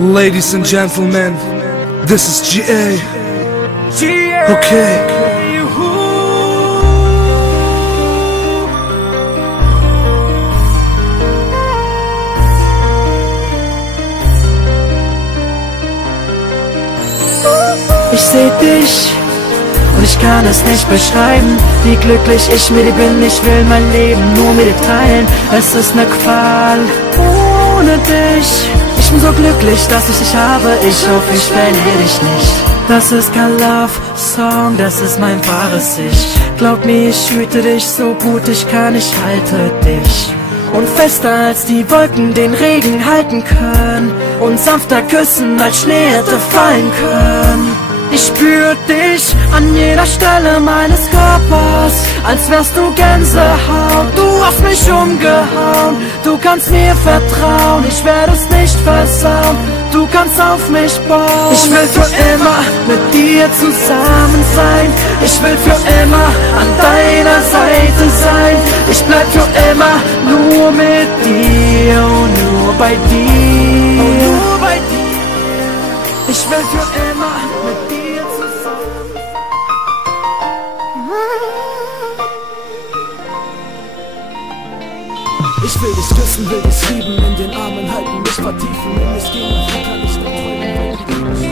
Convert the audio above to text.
Ladies and gentlemen, this is GA. Okay. Ich seh dich und ich kann es nicht beschreiben, wie glücklich ich mit dir bin. Ich will mein Leben nur mit dir teilen. Es ist ne Qual ohne dich. Ich bin so glücklich, dass ich dich habe. Ich hoffe, ich verliere dich nicht. Das ist kein Love-Song, das ist mein wahres Ich. Glaub mir, ich hüte dich so gut ich kann, ich halte dich. Und fester als die Wolken den Regen halten können. Und sanfter küssen als Schnee hätte fallen können. Ich spür dich an jeder Stelle meines Körpers, als wärst du Gänsehaut. Du hast mich umgehauen, du kannst mir vertrauen, ich werde es nicht versauen, du kannst auf mich bauen. Ich will für immer mit dir zusammen sein, ich will für immer an deiner Seite sein. Ich bleib für immer nur mit dir und nur bei dir. Ich will für immer mit dir zusammen. Ich will dich küssen, will dich lieben, in den Armen halten, mich vertiefen, in mich gehen, davon kann ich nicht träumen.